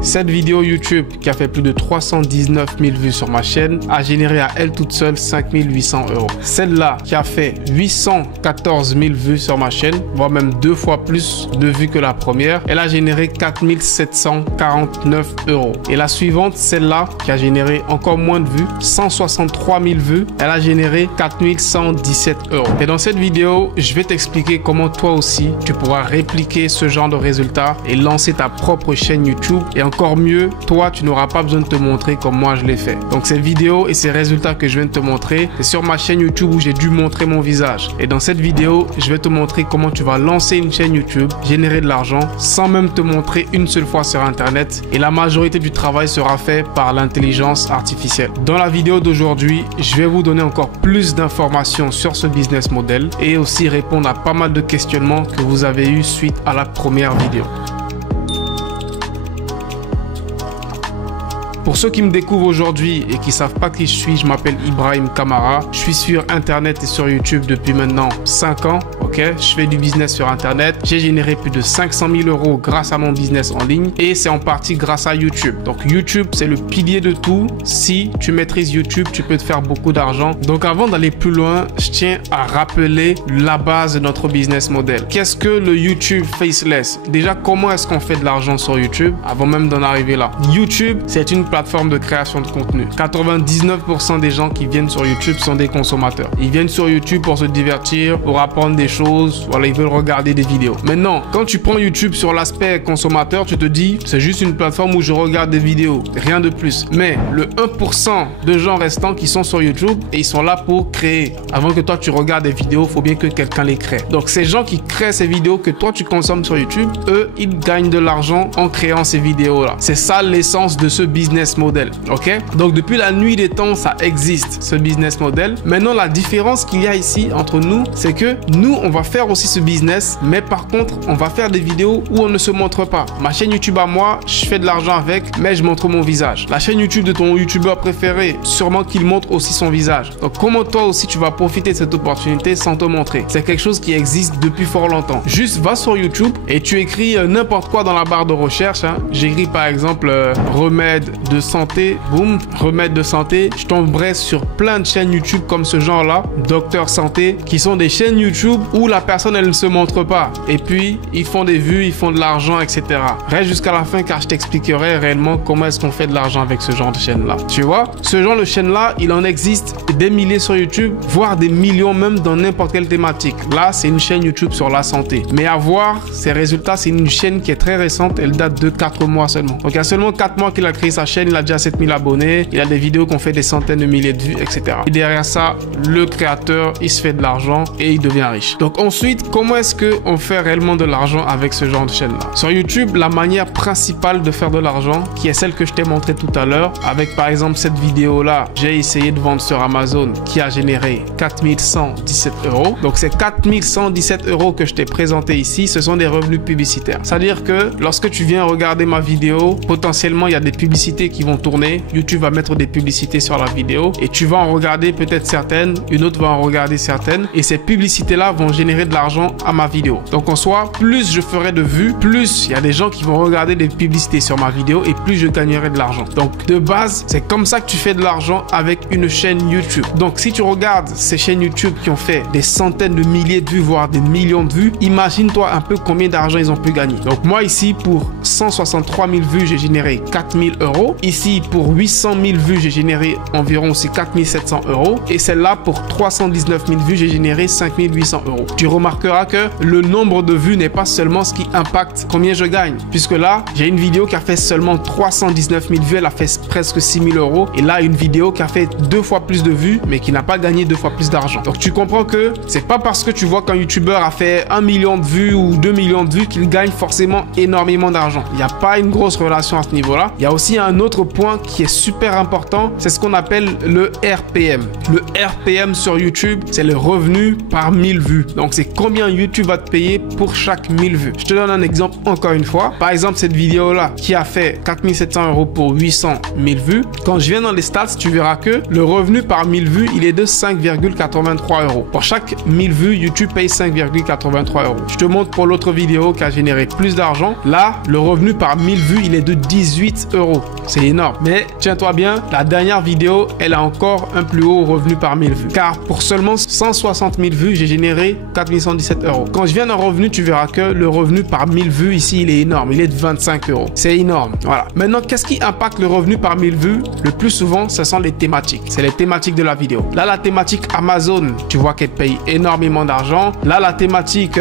Cette vidéo YouTube qui a fait plus de 319 000 vues sur ma chaîne a généré à elle toute seule 5 800 €. Celle-là qui a fait 814 000 vues sur ma chaîne, voire même 2 fois plus de vues que la première, elle a généré 4 749 €. Et la suivante, celle-là qui a généré encore moins de vues, 163 000 vues, elle a généré 4 117 €. Et dans cette vidéo, je vais t'expliquer comment toi aussi tu pourras répliquer ce genre de résultats et lancer ta propre chaîne YouTube. Et encore mieux, toi, tu n'auras pas besoin de te montrer comme moi je l'ai fait. Donc ces vidéos et ces résultats que je viens de te montrer, c'est sur ma chaîne YouTube où j'ai dû montrer mon visage. Et dans cette vidéo, je vais te montrer comment tu vas lancer une chaîne YouTube, générer de l'argent sans même te montrer une seule fois sur Internet. Et la majorité du travail sera fait par l'intelligence artificielle. Dans la vidéo d'aujourd'hui, je vais vous donner encore plus d'informations sur ce business model et aussi répondre à pas mal de questionnements que vous avez eu suite à la première vidéo. Pour ceux qui me découvrent aujourd'hui et qui ne savent pas qui je m'appelle Ibrahim Kamara. Je suis sur Internet et sur YouTube depuis maintenant 5 ans. Ok, je fais du business sur Internet. J'ai généré plus de 500 000 € grâce à mon business en ligne et c'est en partie grâce à YouTube. Donc YouTube, c'est le pilier de tout. Si tu maîtrises YouTube, tu peux te faire beaucoup d'argent. Donc avant d'aller plus loin, je tiens à rappeler la base de notre business model. Qu'est-ce que le YouTube Faceless? Déjà, comment est-ce qu'on fait de l'argent sur YouTube avant même d'en arriver là? YouTube, c'est une plateforme de création de contenu. 99% des gens qui viennent sur YouTube sont des consommateurs. Ils viennent sur YouTube pour se divertir, pour apprendre des choses, voilà, ils veulent regarder des vidéos. Maintenant, quand tu prends YouTube sur l'aspect consommateur, tu te dis, c'est juste une plateforme où je regarde des vidéos, rien de plus. Mais le 1% de gens restants qui sont sur YouTube et ils sont là pour créer. Avant que toi tu regardes des vidéos, il faut bien que quelqu'un les crée. Donc ces gens qui créent ces vidéos que toi tu consommes sur YouTube, eux, ils gagnent de l'argent en créant ces vidéos-là. C'est ça l'essence de ce business model, ok? Donc depuis la nuit des temps, ça existe, ce business model. Maintenant, la différence qu'il y a ici entre nous, c'est que nous, on va faire aussi ce business, mais par contre, on va faire des vidéos où on ne se montre pas. Ma chaîne YouTube à moi, je fais de l'argent avec, mais je montre mon visage. La chaîne YouTube de ton YouTubeur préféré, sûrement qu'il montre aussi son visage. Donc comment toi aussi tu vas profiter de cette opportunité sans te montrer? C'est quelque chose qui existe depuis fort longtemps. Juste va sur YouTube et tu écris n'importe quoi dans la barre de recherche. J'écris par exemple remède de santé, boum, remède de santé. Je tomberai sur plein de chaînes YouTube comme ce genre-là, Docteur Santé, qui sont des chaînes YouTube où la personne, elle ne se montre pas. Et puis, ils font des vues, ils font de l'argent, etc. Reste jusqu'à la fin car je t'expliquerai réellement comment est-ce qu'on fait de l'argent avec ce genre de chaîne-là. Tu vois, ce genre de chaîne-là, il en existe des milliers sur YouTube, voire des millions même dans n'importe quelle thématique. Là, c'est une chaîne YouTube sur la santé. Mais à voir ses résultats, c'est une chaîne qui est très récente, elle date de 4 mois seulement. Donc, il y a seulement 4 mois qu'il a créé sa chaîne, il a déjà 7000 abonnés, il a des vidéos qui ont fait des centaines de milliers de vues, etc. Et derrière ça, le créateur, il se fait de l'argent et il devient riche. Donc ensuite, comment est-ce qu'on fait réellement de l'argent avec ce genre de chaîne-là? Sur YouTube, la manière principale de faire de l'argent, qui est celle que je t'ai montré tout à l'heure, avec par exemple cette vidéo-là, j'ai essayé de vendre sur Amazon, qui a généré 4 117 €. Donc ces 4 117 € que je t'ai présenté ici, ce sont des revenus publicitaires. C'est-à-dire que lorsque tu viens regarder ma vidéo, potentiellement il y a des publicités qui vont tourner. YouTube va mettre des publicités sur la vidéo et tu vas en regarder peut-être certaines, une autre va en regarder certaines et ces publicités-là vont générer de l'argent à ma vidéo. Donc en soi, plus je ferai de vues, plus il y a des gens qui vont regarder des publicités sur ma vidéo et plus je gagnerai de l'argent. Donc de base, c'est comme ça que tu fais de l'argent avec une chaîne YouTube. Donc si tu regardes ces chaînes YouTube qui ont fait des centaines de milliers de vues, voire des millions de vues, imagine-toi un peu combien d'argent ils ont pu gagner. Donc moi ici, pour 163 000 vues, j'ai généré 4 000 €. Ici, pour 800 000 vues, j'ai généré environ aussi 4 700 €. Et celle-là, pour 319 000 vues, j'ai généré 5 800 €. Tu remarqueras que le nombre de vues n'est pas seulement ce qui impacte combien je gagne. Puisque là, j'ai une vidéo qui a fait seulement 319 000 vues, elle a fait presque 6 000 €. Et là, une vidéo qui a fait 2 fois plus de vues, mais qui n'a pas gagné 2 fois plus d'argent. Donc tu comprends que c'est pas parce que tu vois qu'un YouTuber a fait 1 million de vues ou 2 millions de vues qu'il gagne forcément énormément d'argent. Il n'y a pas une grosse relation à ce niveau-là. Il y a aussi un autre point qui est super important, c'est ce qu'on appelle le RPM. Le RPM sur YouTube, c'est le revenu par 1000 vues. Donc c'est combien YouTube va te payer pour chaque 1000 vues. Je te donne un exemple encore une fois. Par exemple, cette vidéo là qui a fait 4700 € pour 800 000 vues. Quand je viens dans les stats, tu verras que le revenu par 1000 vues, il est de 5,83 €. Pour chaque 1000 vues, YouTube paye 5,83 €. Je te montre pour l'autre vidéo qui a généré plus d'argent. Là, le revenu par 1000 vues, il est de 18 €. C'est énorme. Mais tiens-toi bien, la dernière vidéo, elle a encore un plus haut revenu par 1000 vues. Car pour seulement 160 000 vues, j'ai généré 4117 €. Quand je viens d'un revenu, tu verras que le revenu par 1000 vues ici, il est énorme. Il est de 25 €. C'est énorme. Voilà. Maintenant, qu'est-ce qui impacte le revenu par 1000 vues? Le plus souvent, ce sont les thématiques. C'est les thématiques de la vidéo. Là, la thématique Amazon, tu vois qu'elle paye énormément d'argent. Là, la thématique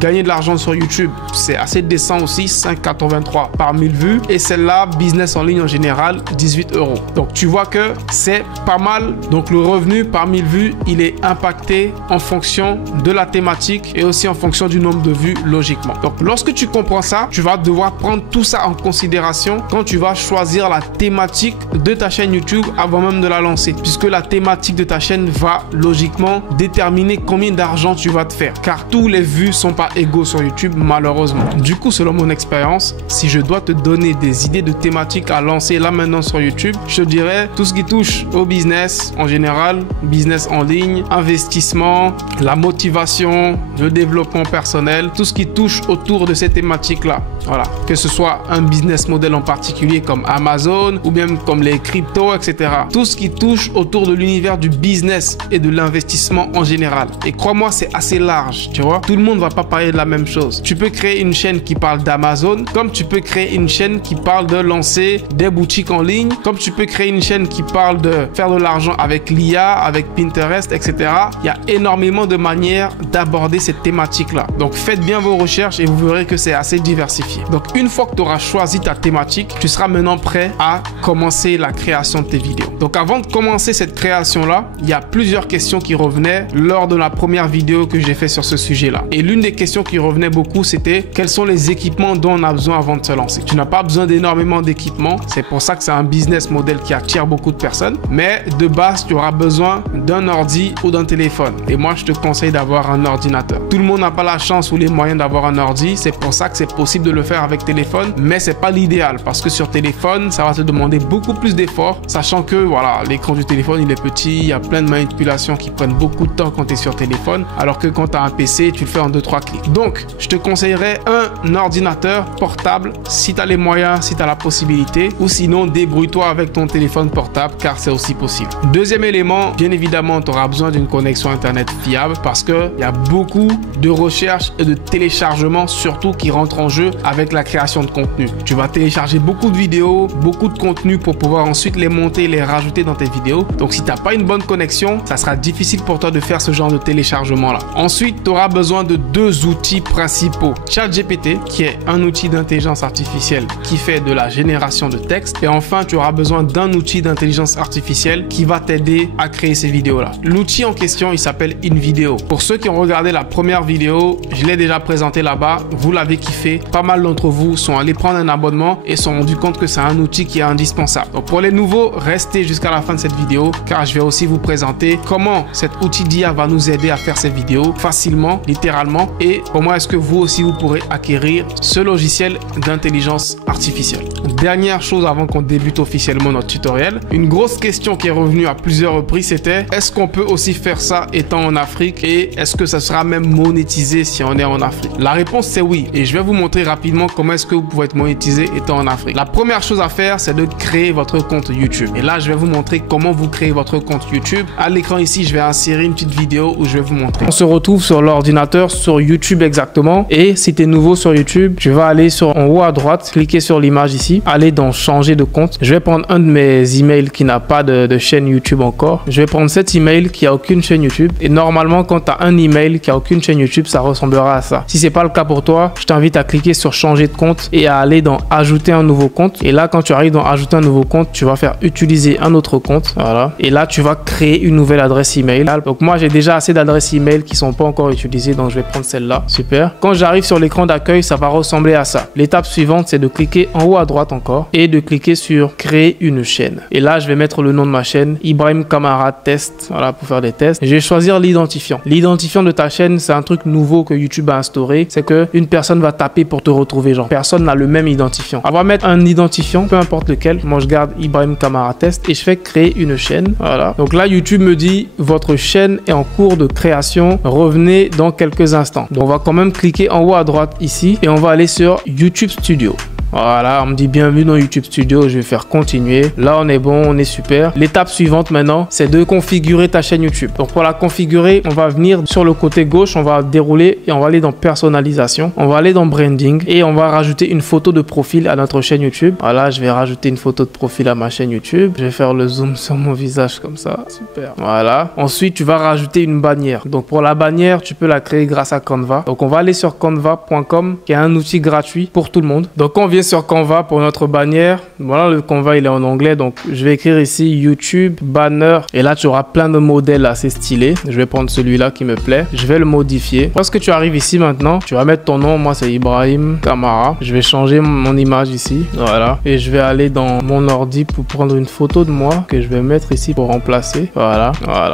gagner de l'argent sur YouTube, c'est assez décent aussi, 5,83 par 1000 vues. Et celle-là, business en ligne en général, 18 €. Donc, tu vois que c'est pas mal. Donc, le revenu par 1000 vues, il est impacté en fonction de la thématique et aussi en fonction du nombre de vues, logiquement. Donc, lorsque tu comprends ça, tu vas devoir prendre tout ça en considération quand tu vas choisir la thématique de ta chaîne YouTube avant même de la lancer. Puisque la thématique de ta chaîne va logiquement déterminer combien d'argent tu vas te faire. Car tous les vues sont pas égaux sur YouTube, malheureusement. Du coup, selon mon expérience, si je dois te donner des idées de thématiques à lancer là maintenant sur YouTube, je te dirais tout ce qui touche au business en général, business en ligne, investissement, la motivation, le développement personnel, tout ce qui touche autour de ces thématiques-là. Voilà. Que ce soit un business model en particulier comme Amazon ou bien comme les cryptos, etc. Tout ce qui touche autour de l'univers du business et de l'investissement en général. Et crois-moi, c'est assez large, tu vois. Tout le monde ne va pas parler de la même chose. Tu peux créer une chaîne qui parle d'Amazon, comme tu peux créer une chaîne qui parle de lancer des boutiques en ligne, comme tu peux créer une chaîne qui parle de faire de l'argent avec l'IA, avec Pinterest, etc. Il y a énormément de manières d'aborder cette thématique-là. Donc, faites bien vos recherches et vous verrez que c'est assez diversifié. Donc, une fois que tu auras choisi ta thématique, tu seras maintenant prêt à commencer la création de tes vidéos. Donc, avant de commencer cette création-là, il y a plusieurs questions qui revenaient lors de la première vidéo que j'ai fait sur ce sujet-là. Et l'une des questions qui revenait beaucoup, c'était quels sont les équipements dont on a besoin avant de se lancer. Tu n'as pas besoin d'énormément d'équipements. C'est pour ça que c'est un business model qui attire beaucoup de personnes. Mais de base, tu auras besoin d'un ordi ou d'un téléphone. Et moi, je te conseille d'avoir un ordinateur. Tout le monde n'a pas la chance ou les moyens d'avoir un ordi. C'est pour ça que c'est possible de le faire avec téléphone. Mais c'est pas l'idéal parce que sur téléphone, ça va te demander beaucoup plus d'efforts. Sachant que voilà, l'écran du téléphone, il est petit. Il y a plein de manipulations qui prennent beaucoup de temps quand tu es sur téléphone. Alors que quand tu as un PC, tu le fais en 2-3 clics. Donc, je te conseillerais un ordinateur portable si tu as les moyens, si tu as la possibilité. Ou sinon, débrouille-toi avec ton téléphone portable car c'est aussi possible. Deuxième élément, bien évidemment, tu auras besoin d'une connexion Internet fiable parce qu'il y a beaucoup de recherches et de téléchargements surtout qui rentrent en jeu avec la création de contenu. Tu vas télécharger beaucoup de vidéos, beaucoup de contenu pour pouvoir ensuite les monter et les rajouter dans tes vidéos. Donc, si tu n'as pas une bonne connexion, ça sera difficile pour toi de faire ce genre de téléchargement-là. Ensuite, tu auras besoin de deux outils principaux. ChatGPT, qui est un outil d'intelligence artificielle qui fait de la génération de texte. Et enfin, tu auras besoin d'un outil d'intelligence artificielle qui va t'aider à créer ces vidéos-là. L'outil en question, il s'appelle InVideo. Pour ceux qui ont regardé la première vidéo, je l'ai déjà présenté là-bas. Vous l'avez kiffé. Pas mal d'entre vous sont allés prendre un abonnement et se sont rendus compte que c'est un outil qui est indispensable. Donc, pour les nouveaux, restez jusqu'à la fin de cette vidéo car je vais aussi vous présenter comment cet outil d'IA va nous aider à faire ces vidéos facilement, littéralement, et comment est-ce que vous aussi vous pourrez acquérir ce logiciel d'intelligence artificielle. Dernière chose avant qu'on débute officiellement notre tutoriel, une grosse question qui est revenue à plusieurs reprises, c'était est-ce qu'on peut aussi faire ça étant en Afrique et est-ce que ça sera même monétisé si on est en Afrique? La réponse c'est oui et je vais vous montrer rapidement comment est-ce que vous pouvez être monétisé étant en Afrique. La première chose à faire, c'est de créer votre compte YouTube et là je vais vous montrer comment vous créez votre compte YouTube. À l'écran ici, je vais insérer une petite vidéo où je vais vous montrer. On se retrouve sur l'ordinateur, sur YouTube exactement, et si tu es nouveau sur YouTube, tu vas aller en haut à droite, cliquer sur l'image ici, aller dans changer de compte. Je vais prendre un de mes emails qui n'a pas de chaîne YouTube encore. Je vais prendre cet email qui a aucune chaîne YouTube et normalement quand tu as un email qui a aucune chaîne YouTube, ça ressemblera à ça. Si c'est pas le cas pour toi, je t'invite à cliquer sur changer de compte et à aller dans ajouter un nouveau compte. Et là, quand tu arrives dans ajouter un nouveau compte, tu vas faire utiliser un autre compte. Voilà. Et là, tu vas créer une nouvelle adresse email. Donc moi, j'ai déjà assez d'adresses email qui sont pas encore utilisées, donc je vais prendre celle-là. là, super. Quand j'arrive sur l'écran d'accueil, ça va ressembler à ça. L'étape suivante, c'est de cliquer en haut à droite encore et de cliquer sur créer une chaîne. Et là, je vais mettre le nom de ma chaîne, Ibrahim Kamara Test, voilà, pour faire des tests. Et je vais choisir l'identifiant. L'identifiant de ta chaîne, c'est un truc nouveau que YouTube a instauré, c'est que une personne va taper pour te retrouver, genre personne n'a le même identifiant. On va mettre un identifiant, peu importe lequel. Moi, je garde Ibrahim Kamara Test et je fais créer une chaîne, voilà. Donc là, YouTube me dit, votre chaîne est en cours de création, revenez dans quelques instants. Donc on va quand même cliquer en haut à droite ici et on va aller sur YouTube Studio. Voilà, on me dit bienvenue dans YouTube Studio, je vais faire continuer. Là, on est bon, on est super. L'étape suivante maintenant, c'est de configurer ta chaîne YouTube. Donc pour la configurer, on va venir sur le côté gauche, on va dérouler et on va aller dans personnalisation. On va aller dans branding et on va rajouter une photo de profil à notre chaîne YouTube. Voilà, je vais rajouter une photo de profil à ma chaîne YouTube. Je vais faire le zoom sur mon visage comme ça. Super. Voilà. Ensuite, tu vas rajouter une bannière. Donc pour la bannière, tu peux la créer grâce à Canva. Donc on va aller sur canva.com qui est un outil gratuit pour tout le monde. Donc on vient sur Canva pour notre bannière. Voilà, le Canva il est en anglais, donc je vais écrire ici YouTube banner et là tu auras plein de modèles assez stylés. Je vais prendre celui-là qui me plaît, je vais le modifier. Lorsque tu arrives ici maintenant, tu vas mettre ton nom. Moi c'est Ibrahim Kamara. Je vais changer mon image ici, voilà, et je vais aller dans mon ordi pour prendre une photo de moi que je vais mettre ici pour remplacer. Voilà,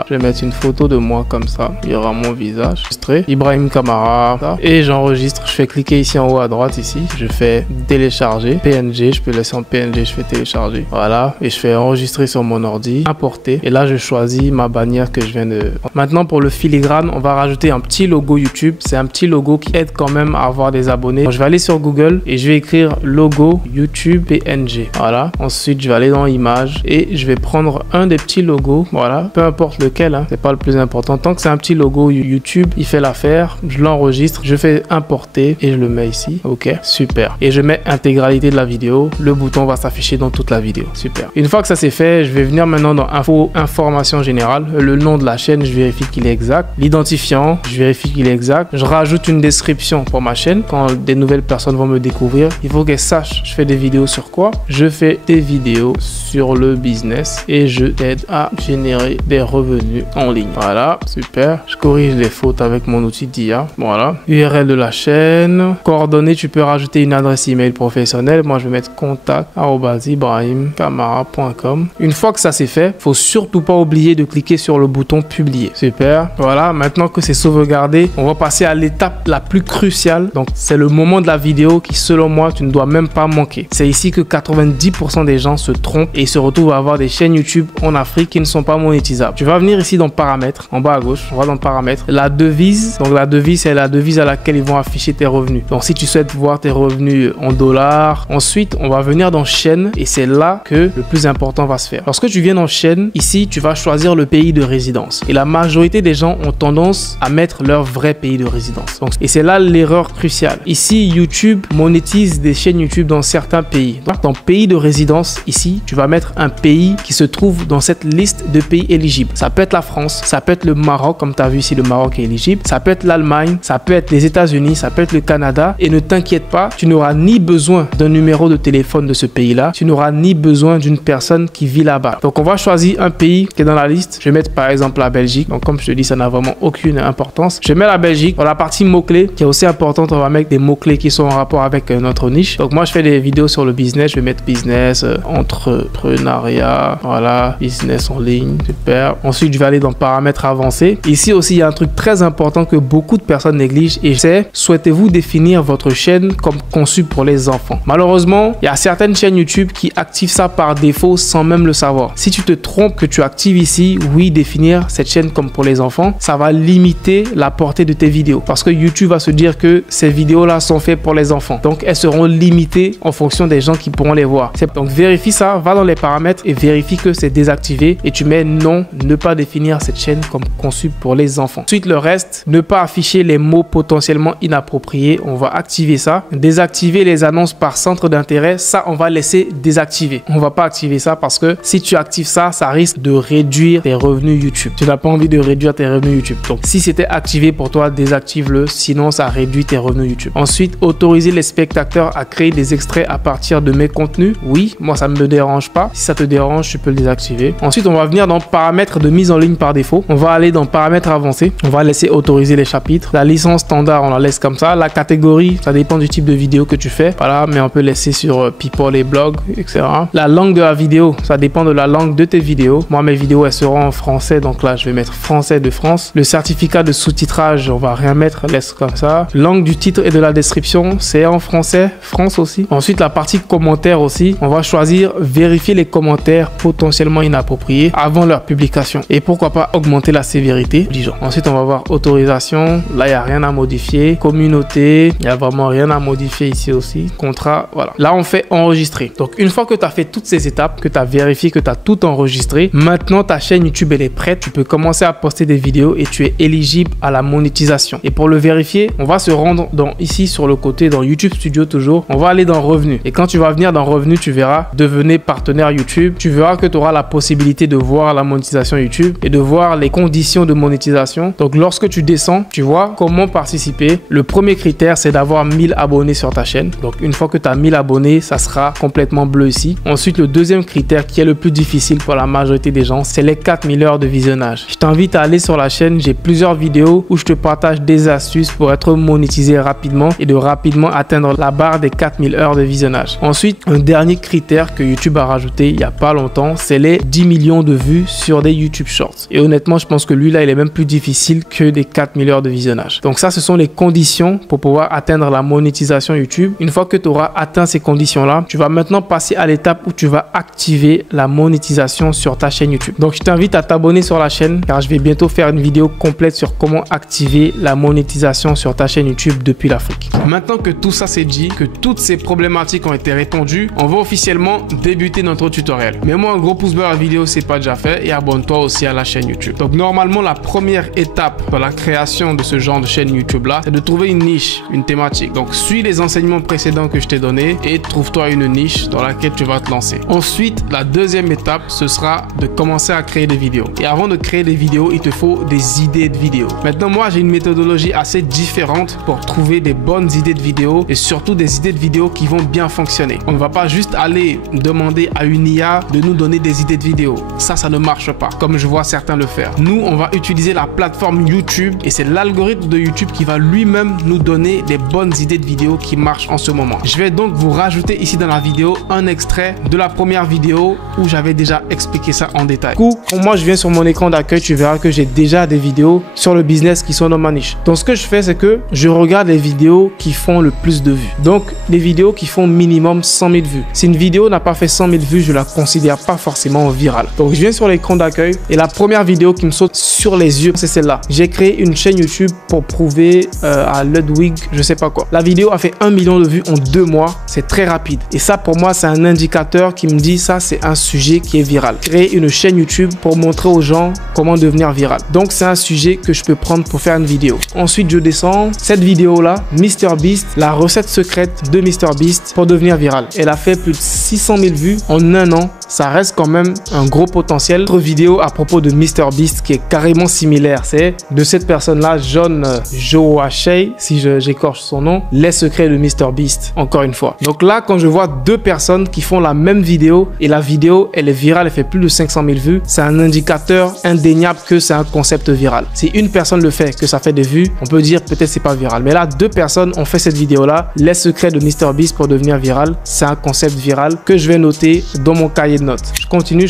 je vais mettre une photo de moi comme ça, il y aura mon visage enregistré, Ibrahim Kamara, ça. Et j'enregistre. Je fais cliquer ici en haut à droite ici, je fais télécharger PNG, je peux laisser en PNG, je fais télécharger, voilà, et je fais enregistrer sur mon ordi, importer, et là je choisis ma bannière que je viens de... Maintenant pour le filigrane, on va rajouter un petit logo YouTube. C'est un petit logo qui aide quand même à avoir des abonnés. Donc, je vais aller sur Google et je vais écrire logo YouTube PNG, voilà. Ensuite je vais aller dans images et je vais prendre un des petits logos, voilà, peu importe lequel, hein, c'est pas le plus important, tant que c'est un petit logo YouTube, il fait l'affaire. Je l'enregistre, je fais importer et je le mets ici, ok, super, et je mets intégralité de la vidéo. Le bouton va s'afficher dans toute la vidéo, super. Une fois que ça c'est fait, je vais venir maintenant dans information générale. Le nom de la chaîne, je vérifie qu'il est exact. L'identifiant, je vérifie qu'il est exact. Je rajoute une description pour ma chaîne. Quand des nouvelles personnes vont me découvrir, il faut qu'elles sachent je fais des vidéos sur quoi. Je fais des vidéos sur le business et je t'aide à générer des revenus en ligne. Voilà, super. Je corrige les fautes avec mon outil d'IA. Voilà. URL de la chaîne. Coordonnées, tu peux rajouter une adresse email professionnelle. Moi, je vais mettre contact@ibrahimkamara.com. Une fois que ça c'est fait, faut surtout pas oublier de cliquer sur le bouton publier. Super. Voilà. Maintenant que c'est sauvegardé, on va passer à l'étape la plus cruciale. Donc, c'est le moment de la vidéo qui, selon moi, tu ne dois même pas manquer. C'est ici que 90% des gens se trompent et se retrouvent à avoir des chaînes YouTube en Afrique qui ne sont pas monétisables. Tu vas venir ici dans paramètres, en bas à gauche. On va dans paramètres. La devise. Donc, la devise, c'est la devise à laquelle ils vont afficher tes revenus. Donc, si tu souhaites voir tes revenus en dollars, ensuite, on va venir dans chaîne et c'est là que le plus important va se faire. Lorsque tu viens dans chaîne, ici, tu vas choisir le pays de résidence. Et la majorité des gens ont tendance à mettre leur vrai pays de résidence. Donc, et c'est là l'erreur cruciale. Ici, YouTube monétise des chaînes YouTube dans certains pays. Donc, dans pays de résidence, ici, tu vas mettre un pays qui se trouve dans cette liste de pays éligibles. Ça peut être la France, ça peut être le Maroc, comme tu as vu ici, le Maroc est éligible. Ça peut être l'Allemagne, ça peut être les États-Unis, ça peut être le Canada. Et ne t'inquiète pas, tu n'auras ni besoin d'un numéro de téléphone de ce pays-là, tu n'auras ni besoin d'une personne qui vit là-bas. Donc, on va choisir un pays qui est dans la liste. Je vais mettre par exemple la Belgique. Donc, comme je te dis, ça n'a vraiment aucune importance. Je mets la Belgique. Dans la partie mots-clés, qui est aussi importante, on va mettre des mots-clés qui sont en rapport avec notre niche. Donc, moi, je fais des vidéos sur le business. Je vais mettre business, entrepreneuriat, voilà, business en ligne, super. Ensuite, je vais aller dans paramètres avancés. Ici aussi, il y a un truc très important que beaucoup de personnes négligent et c'est: souhaitez-vous définir votre chaîne comme conçue pour les enfants? Malheureusement, il y a certaines chaînes YouTube qui activent ça par défaut sans même le savoir. Si tu te trompes, que tu actives ici, oui, définir cette chaîne comme pour les enfants, ça va limiter la portée de tes vidéos parce que YouTube va se dire que ces vidéos-là sont faites pour les enfants. Donc, elles seront limitées en fonction des gens qui pourront les voir. Donc, vérifie ça, va dans les paramètres et vérifie que c'est désactivé et tu mets non, ne pas définir cette chaîne comme conçue pour les enfants. Ensuite, le reste, ne pas afficher les mots potentiellement inappropriés. On va activer ça. Désactiver les annonces par centre d'intérêt. Ça, on va laisser désactiver. On va pas activer ça parce que si tu actives ça, ça risque de réduire tes revenus YouTube. Tu n'as pas envie de réduire tes revenus YouTube. Donc, si c'était activé pour toi, désactive-le. Sinon, ça réduit tes revenus YouTube. Ensuite, autoriser les spectateurs à créer des extraits à partir de mes contenus. Oui, moi, ça ne me dérange pas. pas. Si ça te dérange, tu peux le désactiver. Ensuite, on va venir dans paramètres de mise en ligne par défaut. On va aller dans paramètres avancés. On va laisser autoriser les chapitres. La licence standard, on la laisse comme ça. La catégorie, ça dépend du type de vidéo que tu fais. Voilà, mais on peut laisser sur People et blogs, etc. La langue de la vidéo, ça dépend de la langue de tes vidéos. Moi, mes vidéos, elles seront en français. Donc là, je vais mettre français de France. Le certificat de sous-titrage, on va rien mettre, laisse comme ça. Langue du titre et de la description, c'est en français, France aussi. Ensuite, la partie commentaires aussi, on va choisir vérifier les commentaires potentiellement inappropriés avant leur publication. Et pourquoi pas augmenter la sévérité, disons. Ensuite, on va voir autorisation. Là, il n'y a rien à modifier. Communauté, il n'y a vraiment rien à modifier ici aussi. Contrat, voilà. Là, on fait enregistrer. Donc, une fois que tu as fait toutes ces étapes, que tu as vérifié, que tu as tout enregistré, maintenant, ta chaîne YouTube, elle est prête. Tu peux commencer à poster des vidéos et tu es éligible à la monétisation. Et pour le vérifier, on va se rendre ici sur le côté, dans YouTube Studio toujours. On va aller dans Revenus. Et quand tu vas venir dans Revenus, tu verras devenez partenaire YouTube. Tu verras que tu auras la possibilité de voir la monétisation YouTube et de voir les conditions de monétisation. Donc, lorsque tu descends, tu vois comment participer. Le premier critère, c'est d'avoir 1000 abonnés sur ta chaîne. Donc, une fois que tu as 1000 abonnés, ça sera complètement bleu ici. Ensuite, le deuxième critère qui est le plus difficile pour la majorité des gens, c'est les 4000 heures de visionnage. Je t'invite à aller sur la chaîne. J'ai plusieurs vidéos où je te partage des astuces pour être monétisé rapidement et de rapidement atteindre la barre des 4000 heures de visionnage. Ensuite, un dernier critère que YouTube a rajouté il n'y a pas longtemps, c'est les 10 millions de vues sur des YouTube Shorts. Et honnêtement, je pense que lui là, il est même plus difficile que des 4000 heures de visionnage. Donc ça, ce sont les conditions pour pouvoir atteindre la monétisation YouTube. Une fois que tu auras atteint ces conditions-là, tu vas maintenant passer à l'étape où tu vas activer la monétisation sur ta chaîne YouTube. Donc, je t'invite à t'abonner sur la chaîne car je vais bientôt faire une vidéo complète sur comment activer la monétisation sur ta chaîne YouTube depuis l'Afrique. Maintenant que tout ça c'est dit, que toutes ces problématiques ont été répondues, on va officiellement débuter notre tutoriel. Mets-moi un gros pouce bleu à la vidéo si ce n'est pas déjà fait et abonne-toi aussi à la chaîne YouTube. Donc normalement, la première étape dans la création de ce genre de chaîne YouTube là, c'est de trouver une niche, une thématique. Donc suis les enseignements précédents que je t'ai donnés et trouve-toi une niche dans laquelle tu vas te lancer. Ensuite, la deuxième étape, ce sera de commencer à créer des vidéos. Et avant de créer des vidéos, il te faut des idées de vidéos. Maintenant, moi, j'ai une méthodologie assez différente pour trouver des bonnes idées de vidéos et surtout des idées de vidéos qui vont bien fonctionner. On ne va pas juste aller demander à une IA de nous donner des idées de vidéos. Ça ne marche pas, comme je vois certains le faire. Nous, on va utiliser la plateforme YouTube et c'est l'algorithme de YouTube qui va lui-même nous donner des bonnes idées de vidéos qui marchent en ce moment. Je vais donc vous rajouter ici dans la vidéo un extrait de la première vidéo où j'avais déjà expliqué ça en détail. Du coup, quand moi je viens sur mon écran d'accueil, tu verras que j'ai déjà des vidéos sur le business qui sont dans ma niche. Donc, ce que je fais, c'est que je regarde les vidéos qui font le plus de vues. Donc, les vidéos qui font minimum 100 000 vues. Si une vidéo n'a pas fait 100 000 vues, je la considère pas forcément virale. Donc, je viens sur l'écran d'accueil et la première vidéo qui me saute sur les yeux, c'est celle-là. J'ai créé une chaîne YouTube pour prouver à Ludwig, je sais pas quoi. La vidéo a fait 1 million de vues en 2 mois. C'est très rapide. Et ça, pour moi, c'est un indicateur qui me dit ça, c'est un sujet qui est viral. Créer une chaîne YouTube pour montrer aux gens comment devenir viral. Donc, c'est un sujet que je peux prendre pour faire une vidéo. Ensuite, je descends. Cette vidéo-là, MrBeast, la recette secrète de MrBeast pour devenir viral. Elle a fait plus de 600 000 vues en 1 an. Ça reste quand même un gros potentiel. Autre vidéo à propos de MrBeast qui est carrément similaire, c'est de cette personne-là, John Joachim, si j'écorche son nom, les secrets de MrBeast, encore une fois. Donc là, quand je vois 2 personnes qui font la même vidéo et la vidéo, elle est virale, elle fait plus de 500 000 vues, c'est un indicateur indéniable que c'est un concept viral. Si une personne le fait, que ça fait des vues, on peut dire peut-être c'est pas viral. Mais là, 2 personnes ont fait cette vidéo-là, les secrets de MrBeast pour devenir viral, c'est un concept viral que je vais noter dans mon cahier de notes. Je continue.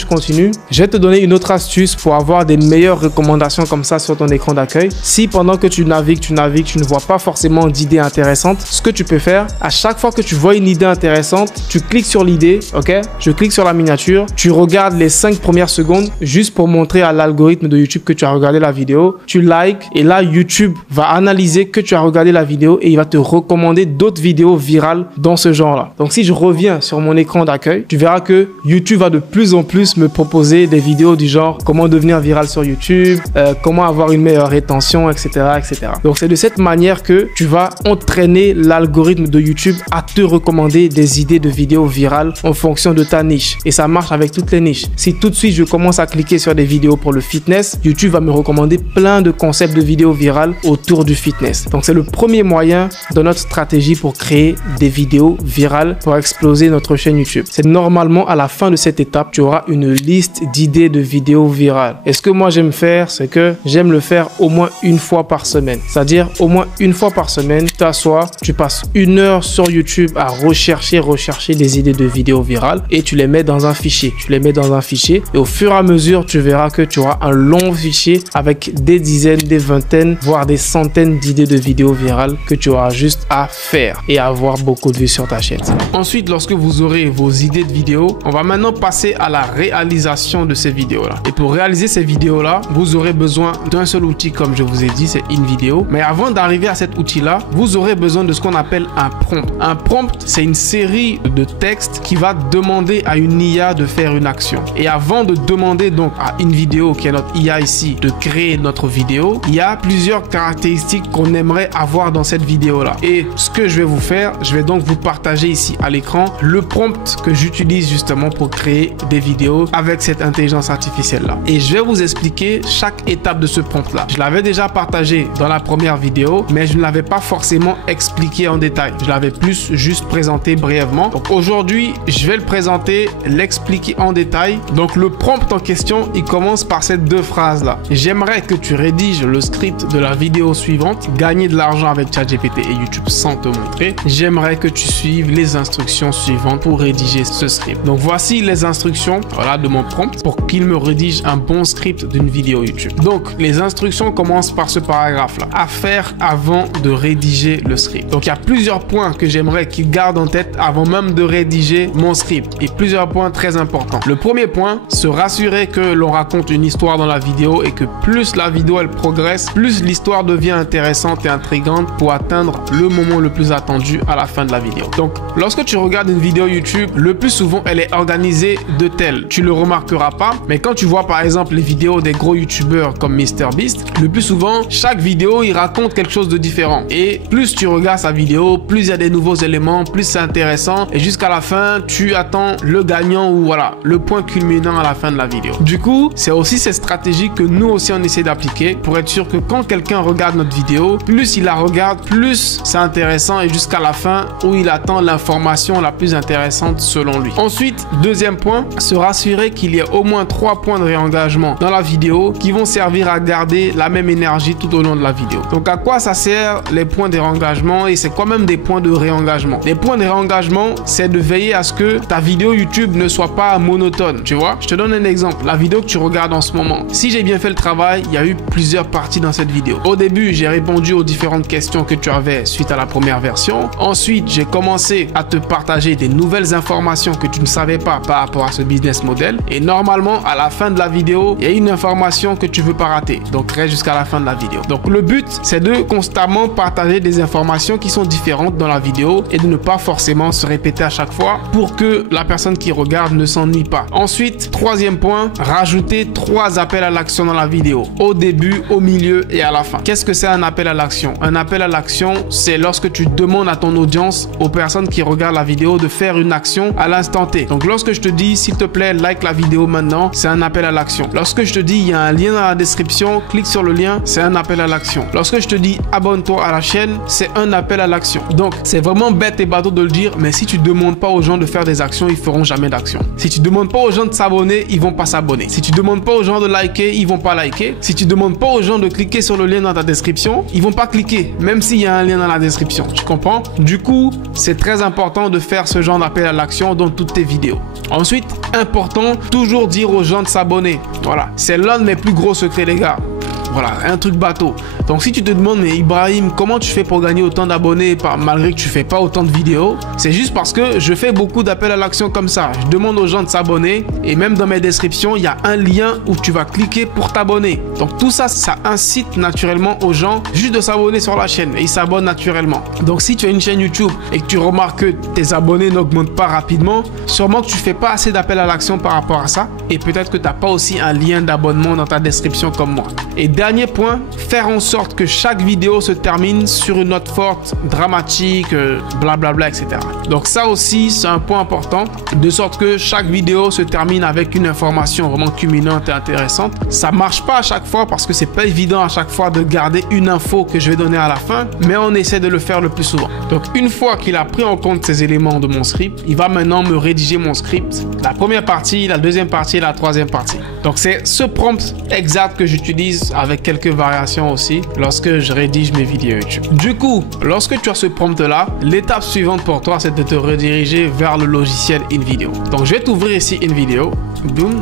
Je vais te donner une autre astuce pour avoir des meilleures recommandations comme ça sur ton écran d'accueil. Si pendant que tu navigues, tu ne vois pas forcément d'idées intéressantes, ce que tu peux faire, à chaque fois que tu vois une idée intéressante, tu cliques sur l'idée, ok? Je clique sur la miniature, tu regardes les 5 premières secondes juste pour montrer à l'algorithme de YouTube que tu as regardé la vidéo. Tu likes et là, YouTube va analyser que tu as regardé la vidéo et il va te recommander d'autres vidéos virales dans ce genre-là. Donc, si je reviens sur mon écran d'accueil, tu verras que YouTube va de plus en plus me proposer des vidéos du genre comment devenir viral sur YouTube, comment avoir une meilleure rétention, etc. Donc, c'est de cette manière que tu vas entraîner l'algorithme de YouTube à te recommander des idées de vidéos virales en fonction de ta niche. Et ça marche avec toutes les niches. Si tout de suite, je commence à cliquer sur des vidéos pour le fitness, YouTube va me recommander plein de concepts de vidéos virales autour du fitness. Donc, c'est le premier moyen de notre stratégie pour créer des vidéos virales pour exploser notre chaîne YouTube. C'est normalement à la fin de cette cette étape, tu auras une liste d'idées de vidéos virales. Et ce que moi j'aime faire, c'est que j'aime le faire au moins une fois par semaine. C'est-à-dire au moins une fois par semaine, tu t'assois, tu passes 1 heure sur YouTube à rechercher des idées de vidéos virales et tu les mets dans un fichier. Et au fur et à mesure, tu verras que tu auras un long fichier avec des dizaines, des vingtaines, voire des centaines d'idées de vidéos virales que tu auras juste à faire et avoir beaucoup de vues sur ta chaîne. Ensuite, lorsque vous aurez vos idées de vidéos, on va maintenant passer à la réalisation de ces vidéos-là. Et pour réaliser ces vidéos-là, vous aurez besoin d'un seul outil, comme je vous ai dit, c'est InVideo. Mais avant d'arriver à cet outil-là, vous aurez besoin de ce qu'on appelle un prompt. Un prompt, c'est une série de textes qui va demander à une IA de faire une action. Et avant de demander donc à InVideo, qui est notre IA ici, de créer notre vidéo, il y a plusieurs caractéristiques qu'on aimerait avoir dans cette vidéo-là. Et ce que je vais vous faire, je vais donc vous partager ici à l'écran le prompt que j'utilise justement pour créer des vidéos avec cette intelligence artificielle-là. Et je vais vous expliquer chaque étape de ce prompt-là. Je l'avais déjà partagé dans la première vidéo, mais je ne l'avais pas forcément expliqué en détail. Je l'avais plus juste présenté brièvement. Donc aujourd'hui, je vais le présenter, l'expliquer en détail. Donc le prompt en question, il commence par ces 2 phrases-là. J'aimerais que tu rédiges le script de la vidéo suivante, gagner de l'argent avec ChatGPT et YouTube sans te montrer. J'aimerais que tu suives les instructions suivantes pour rédiger ce script. Donc voici les instructions, voilà, de mon prompt pour qu'il me rédige un bon script d'une vidéo YouTube. Donc les instructions commencent par ce paragraphe-là. À faire avant de rédiger le script. Donc il y a plusieurs points que j'aimerais qu'il garde en tête avant même de rédiger mon script. Et plusieurs points très importants. Le premier point, se rassurer que l'on raconte une histoire dans la vidéo et que plus la vidéo elle progresse, plus l'histoire devient intéressante et intrigante pour atteindre le moment le plus attendu à la fin de la vidéo. Donc lorsque tu regardes une vidéo YouTube, le plus souvent elle est organisée de tel. Tu le remarqueras pas, mais quand tu vois par exemple les vidéos des gros YouTubeurs comme MrBeast, le plus souvent chaque vidéo il raconte quelque chose de différent. Et plus tu regardes sa vidéo, plus il y a des nouveaux éléments, plus c'est intéressant et jusqu'à la fin tu attends le gagnant ou voilà le point culminant à la fin de la vidéo. Du coup, c'est aussi cette stratégie que nous aussi on essaie d'appliquer pour être sûr que quand quelqu'un regarde notre vidéo, plus il la regarde, plus c'est intéressant et jusqu'à la fin où il attend l'information la plus intéressante selon lui. Ensuite, deuxième point, se rassurer qu'il y a au moins 3 points de réengagement dans la vidéo qui vont servir à garder la même énergie tout au long de la vidéo. Donc à quoi ça sert les points de réengagement et c'est quoi même des points de réengagement? Les points de réengagement, c'est de veiller à ce que ta vidéo YouTube ne soit pas monotone, tu vois. Je te donne un exemple, la vidéo que tu regardes en ce moment. Si j'ai bien fait le travail, il y a eu plusieurs parties dans cette vidéo. Au début, j'ai répondu aux différentes questions que tu avais suite à la première version. Ensuite, j'ai commencé à te partager des nouvelles informations que tu ne savais pas par rapport à ce business model. Et normalement, à la fin de la vidéo, il y a une information que tu veux pas rater. Donc, reste jusqu'à la fin de la vidéo. Donc, le but, c'est de constamment partager des informations qui sont différentes dans la vidéo et de ne pas forcément se répéter à chaque fois pour que la personne qui regarde ne s'ennuie pas. Ensuite, troisième point, rajouter 3 appels à l'action dans la vidéo. Au début, au milieu et à la fin. Qu'est-ce que c'est un appel à l'action? Un appel à l'action, c'est lorsque tu demandes à ton audience, aux personnes qui regardent la vidéo, de faire une action à l'instant T. Donc, lorsque je te dis, s'il te plaît, like la vidéo maintenant, c'est un appel à l'action. Lorsque je te dis, il y a un lien dans la description, clique sur le lien, c'est un appel à l'action. Lorsque je te dis, abonne-toi à la chaîne, c'est un appel à l'action. Donc, c'est vraiment bête et bateau de le dire, mais si tu demandes pas aux gens de faire des actions, ils feront jamais d'action. Si tu demandes pas aux gens de s'abonner, ils vont pas s'abonner. Si tu demandes pas aux gens de liker, ils vont pas liker. Si tu demandes pas aux gens de cliquer sur le lien dans ta description, ils vont pas cliquer, même s'il y a un lien dans la description. Tu comprends? Du coup, c'est très important de faire ce genre d'appel à l'action dans toutes tes vidéos. Ensuite, important, toujours dire aux gens de s'abonner. Voilà, c'est l'un de mes plus gros secrets, les gars. Voilà, un truc bateau. Donc si tu te demandes, mais Ibrahim, comment tu fais pour gagner autant d'abonnés malgré que tu fais pas autant de vidéos? C'est juste parce que je fais beaucoup d'appels à l'action comme ça. Je demande aux gens de s'abonner et même dans mes descriptions, il y a un lien où tu vas cliquer pour t'abonner. Donc tout ça, ça incite naturellement aux gens juste de s'abonner sur la chaîne et ils s'abonnent naturellement. Donc si tu as une chaîne YouTube et que tu remarques que tes abonnés n'augmentent pas rapidement, sûrement que tu fais pas assez d'appels à l'action par rapport à ça et peut-être que tu n'as pas aussi un lien d'abonnement dans ta description comme moi. Et dernier point, faire en sorte sorte que chaque vidéo se termine sur une note forte, dramatique, blablabla, etc. Donc ça aussi, c'est un point important, de sorte que chaque vidéo se termine avec une information vraiment culminante et intéressante. Ça marche pas à chaque fois parce que c'est pas évident à chaque fois de garder une info que je vais donner à la fin, mais on essaie de le faire le plus souvent. Donc une fois qu'il a pris en compte ces éléments de mon script, il va maintenant me rédiger mon script, la première partie, la deuxième partie et la troisième partie. Donc c'est ce prompt exact que j'utilise avec quelques variations aussi lorsque je rédige mes vidéos YouTube. Du coup, lorsque tu as ce prompt là, l'étape suivante pour toi, c'est de te rediriger vers le logiciel InVideo. Donc je vais t'ouvrir ici InVideo. Boom.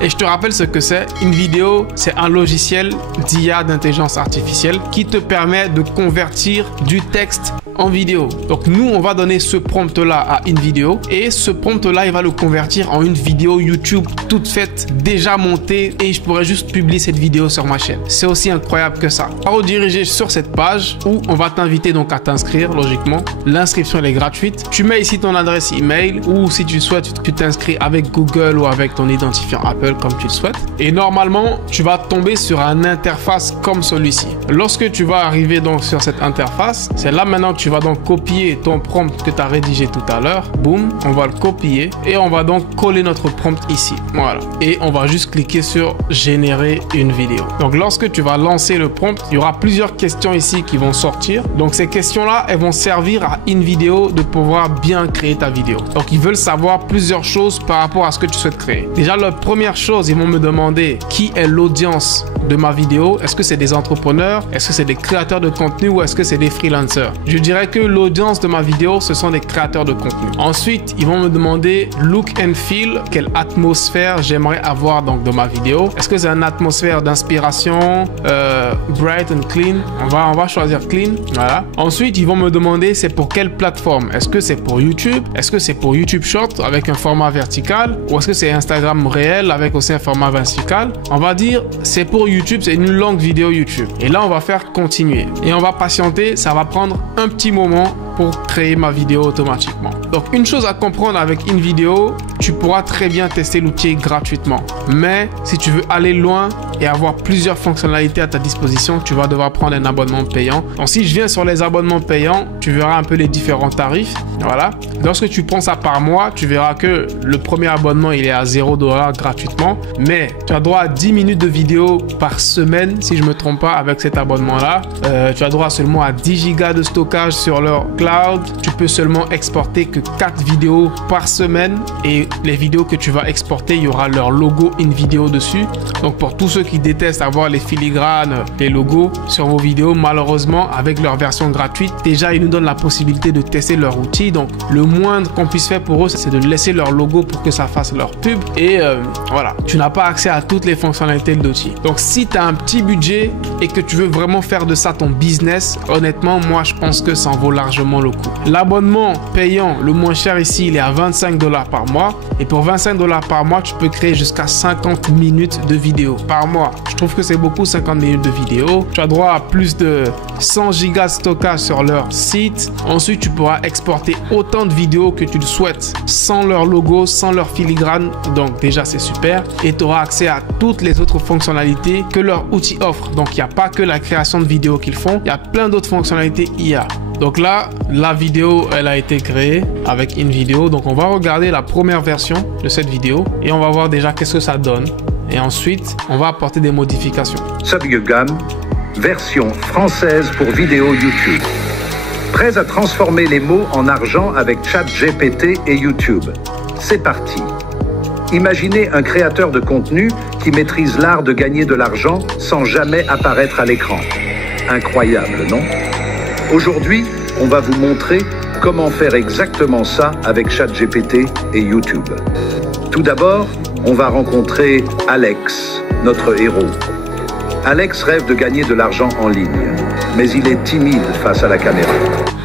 Et je te rappelle ce que c'est. InVideo, c'est un logiciel d'IA, d'intelligence artificielle, qui te permet de convertir du texte en vidéo. Donc nous, on va donner ce prompt-là à InVideo et ce prompt-là, il va le convertir en une vidéo YouTube toute faite, déjà montée, et je pourrais juste publier cette vidéo sur ma chaîne. C'est aussi incroyable que ça. On va rediriger sur cette page où on va t'inviter donc à t'inscrire, logiquement. L'inscription, elle est gratuite. Tu mets ici ton adresse email ou si tu souhaites, tu t'inscris avec Google ou avec ton identifiant Apple comme tu le souhaites. Et normalement, tu vas tomber sur une interface comme celui-ci. Lorsque tu vas arriver donc sur cette interface, c'est là maintenant que tu vas donc copier ton prompt que tu as rédigé tout à l'heure. Boum, on va le copier et on va donc coller notre prompt ici. Voilà. Et on va juste cliquer sur générer une vidéo. Donc lorsque tu vas lancer le prompt, il y aura plusieurs questions ici qui vont sortir. Donc ces questions-là, elles vont servir à InVideo de pouvoir bien créer ta vidéo. Donc ils veulent savoir plusieurs choses par rapport à ce que tu souhaites créer. Déjà, la première chose, ils vont me demander qui est l'audience de ma vidéo. Est-ce que c'est des entrepreneurs? Est-ce que c'est des créateurs de contenu ou est-ce que c'est des freelancers? Je dirais que l'audience de ma vidéo, ce sont des créateurs de contenu. Ensuite, ils vont me demander look and feel, quelle atmosphère j'aimerais avoir donc de ma vidéo. Est-ce que c'est une atmosphère d'inspiration, bright and clean? On va choisir clean. Voilà. Ensuite, ils vont me demander c'est pour quelle plateforme? Est-ce que c'est pour YouTube? Est-ce que c'est pour YouTube Short avec un format vertical? Ou est-ce que c'est Instagram réel avec aussi un format vertical? On va dire c'est pour YouTube, c'est une longue vidéo YouTube. Et là, on va faire continuer. Et on va patienter, ça va prendre un petit moment pour créer ma vidéo automatiquement. Donc une chose à comprendre avec InVideo, tu pourras très bien tester l'outil gratuitement. Mais si tu veux aller loin et avoir plusieurs fonctionnalités à ta disposition, tu vas devoir prendre un abonnement payant. Donc si je viens sur les abonnements payants, tu verras un peu les différents tarifs. Voilà. Lorsque tu prends ça par mois, tu verras que le premier abonnement, il est à 0$ gratuitement. Mais tu as droit à 10 minutes de vidéo par semaine, si je ne me trompe pas, avec cet abonnement-là. Tu as droit seulement à 10 Go de stockage sur leur cloud. Tu peux seulement exporter que 4 vidéos par semaine et les vidéos que tu vas exporter, il y aura leur logo InVideo dessus. Donc pour tous ceux qui détestent avoir les filigranes, les logos sur vos vidéos, malheureusement avec leur version gratuite, déjà ils nous donnent la possibilité de tester leur outil. Donc le moindre qu'on puisse faire pour eux, c'est de laisser leur logo pour que ça fasse leur pub. Et voilà, tu n'as pas accès à toutes les fonctionnalités de l'outil. Donc si tu as un petit budget et que tu veux vraiment faire de ça ton business, honnêtement, moi je pense que ça en vaut largement le coup. L'abonnement payant le moins cher ici, il est à 25$ par mois. Et pour 25$ par mois, tu peux créer jusqu'à 50 minutes de vidéo par mois. Je trouve que c'est beaucoup, 50 minutes de vidéo. Tu as droit à plus de 100 Go de stockage sur leur site. Ensuite, tu pourras exporter autant de vidéos que tu le souhaites sans leur logo, sans leur filigrane. Donc déjà, c'est super. Et tu auras accès à toutes les autres fonctionnalités que leur outil offre. Donc, il n'y a pas que la création de vidéos qu'ils font. Il y a plein d'autres fonctionnalités IA. Donc là, la vidéo, elle a été créée avec InVideo. Donc on va regarder la première version de cette vidéo et on va voir déjà qu'est-ce que ça donne. Et ensuite, on va apporter des modifications. Subugam, version française pour vidéo YouTube. Prêts à transformer les mots en argent avec ChatGPT et YouTube. C'est parti. Imaginez un créateur de contenu qui maîtrise l'art de gagner de l'argent sans jamais apparaître à l'écran. Incroyable, non ? Aujourd'hui, on va vous montrer comment faire exactement ça avec ChatGPT et YouTube. Tout d'abord, on va rencontrer Alex, notre héros. Alex rêve de gagner de l'argent en ligne, mais il est timide face à la caméra.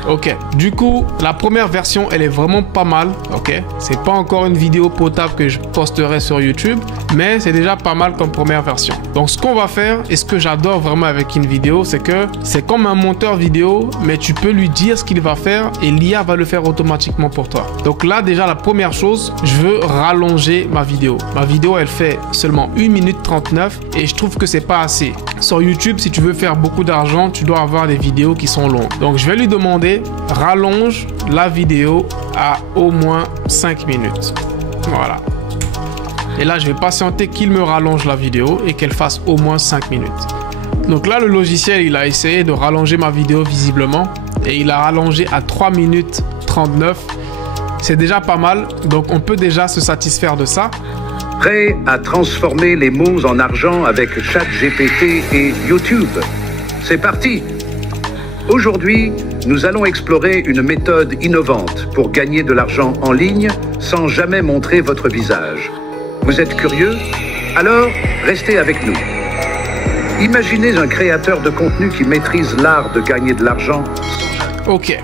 Ok, du coup, la première version, elle est vraiment pas mal, ok. C'est pas encore une vidéo potable que je posterai sur YouTube, mais c'est déjà pas mal comme première version. Donc, ce qu'on va faire, et ce que j'adore vraiment avec une vidéo, c'est que c'est comme un monteur vidéo, mais tu peux lui dire ce qu'il va faire et l'IA va le faire automatiquement pour toi. Donc là, déjà, la première chose, je veux rallonger ma vidéo. Ma vidéo, elle fait seulement 1 minute 39 et je trouve que c'est pas assez. Sur YouTube, si tu veux faire beaucoup d'argent, tu dois avoir des vidéos qui sont longues. Donc, je vais lui demander, rallonge la vidéo à au moins 5 minutes. Voilà. Et là, je vais patienter qu'il me rallonge la vidéo et qu'elle fasse au moins 5 minutes. Donc là, le logiciel, il a essayé de rallonger ma vidéo visiblement et il a rallongé à 3 minutes 39. C'est déjà pas mal, donc on peut déjà se satisfaire de ça. Prêt à transformer les mots en argent avec ChatGPT et YouTube? C'est parti! Aujourd'hui, nous allons explorer une méthode innovante pour gagner de l'argent en ligne sans jamais montrer votre visage. Vous êtes curieux? Alors, restez avec nous. Imaginez un créateur de contenu qui maîtrise l'art de gagner de l'argent. Ok.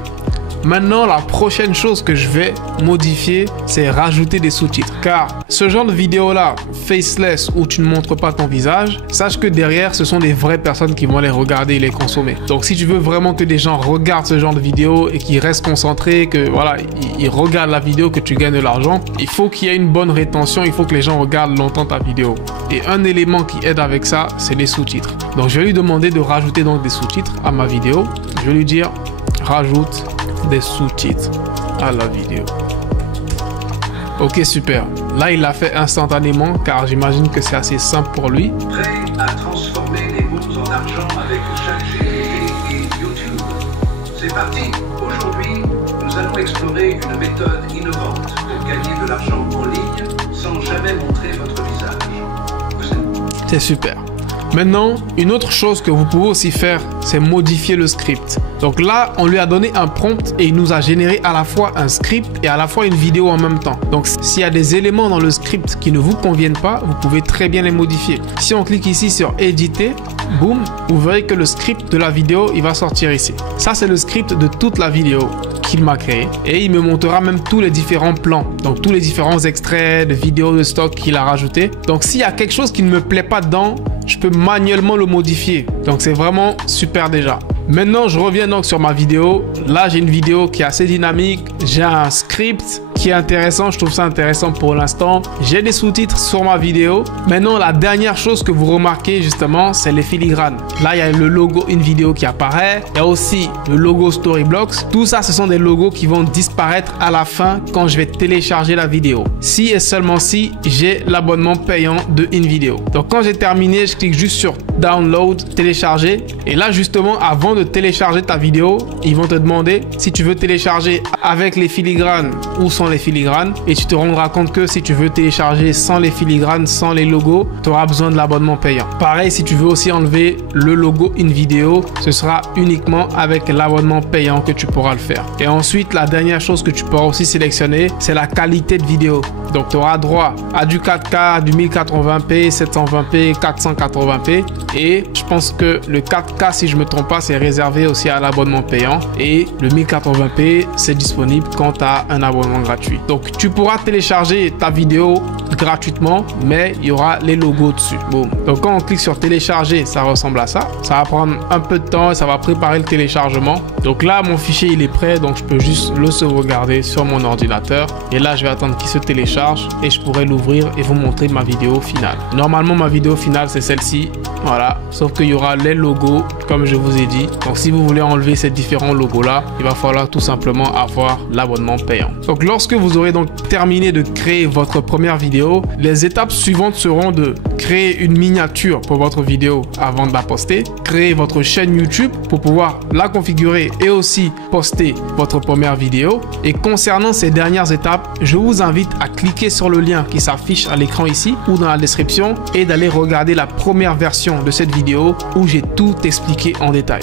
Maintenant, la prochaine chose que je vais modifier, c'est rajouter des sous-titres. Car ce genre de vidéo-là, faceless, où tu ne montres pas ton visage, sache que derrière, ce sont des vraies personnes qui vont les regarder et les consommer. Donc, si tu veux vraiment que des gens regardent ce genre de vidéo et qu'ils restent concentrés, que voilà, ils regardent la vidéo, que tu gagnes de l'argent, il faut qu'il y ait une bonne rétention, il faut que les gens regardent longtemps ta vidéo. Et un élément qui aide avec ça, c'est les sous-titres. Donc, je vais lui demander de rajouter donc des sous-titres à ma vidéo. Je vais lui dire, rajoute des sous-titres à la vidéo. Ok, super. Là, il l'a fait instantanément car j'imagine que c'est assez simple pour lui. Prêt à transformer les mots en argent avec ChatGPT et YouTube? C'est parti! Aujourd'hui, nous allons explorer une méthode innovante pour gagner de l'argent en ligne sans jamais montrer votre visage. C'est super. Maintenant, une autre chose que vous pouvez aussi faire, c'est modifier le script. Donc là, on lui a donné un prompt et il nous a généré à la fois un script et à la fois une vidéo en même temps. Donc, s'il y a des éléments dans le script qui ne vous conviennent pas, vous pouvez très bien les modifier. Si on clique ici sur éditer, boum, vous verrez que le script de la vidéo, il va sortir ici. Ça, c'est le script de toute la vidéo qu'il m'a créé et il me montrera même tous les différents plans, donc tous les différents extraits de vidéos de stock qu'il a rajouté. Donc, s'il y a quelque chose qui ne me plaît pas dedans, je peux manuellement le modifier. Donc, c'est vraiment super déjà. Maintenant, je reviens donc sur ma vidéo. Là, j'ai une vidéo qui est assez dynamique. J'ai un script qui est intéressant. Je trouve ça intéressant pour l'instant. J'ai des sous-titres sur ma vidéo. Maintenant, la dernière chose que vous remarquez justement, c'est les filigranes. Là, il y a le logo InVideo qui apparaît. Il y a aussi le logo Storyblocks. Tout ça, ce sont des logos qui vont disparaître à la fin quand je vais télécharger la vidéo. Si et seulement si j'ai l'abonnement payant de InVideo. Donc, quand j'ai terminé, je clique juste sur Download, télécharger. Et là, justement, avant de télécharger ta vidéo, ils vont te demander si tu veux télécharger avec les filigranes ou sans les filigranes. Et tu te rendras compte que si tu veux télécharger sans les filigranes, sans les logos, tu auras besoin de l'abonnement payant. Pareil, si tu veux aussi enlever le logo InVideo, ce sera uniquement avec l'abonnement payant que tu pourras le faire. Et ensuite, la dernière chose que tu pourras aussi sélectionner, c'est la qualité de vidéo. Donc, tu auras droit à du 4K, du 1080p, 720p, 480p. Et je pense que le 4K, si je ne me trompe pas, c'est réservé aussi à l'abonnement payant. Et le 1080p, c'est disponible quand tu as un abonnement gratuit. Donc, tu pourras télécharger ta vidéo gratuitement, mais il y aura les logos dessus. Boom. Donc, quand on clique sur télécharger, ça ressemble à ça. Ça va prendre un peu de temps et ça va préparer le téléchargement. Donc là, mon fichier, il est prêt. Donc, je peux juste le sauvegarder sur mon ordinateur. Et là, je vais attendre qu'il se télécharge et je pourrai l'ouvrir et vous montrer ma vidéo finale. Normalement, ma vidéo finale, c'est celle-ci. Voilà. Sauf qu'il y aura les logos, comme je vous ai dit. Donc, si vous voulez enlever ces différents logos-là, il va falloir tout simplement avoir l'abonnement payant. Donc, lorsque vous aurez donc terminé de créer votre première vidéo, les étapes suivantes seront de créer une miniature pour votre vidéo avant de la poster, créer votre chaîne YouTube pour pouvoir la configurer et aussi poster votre première vidéo. Et concernant ces dernières étapes, je vous invite à cliquer sur le lien qui s'affiche à l'écran ici ou dans la description et d'aller regarder la première version de cette vidéo où j'ai tout expliqué en détail.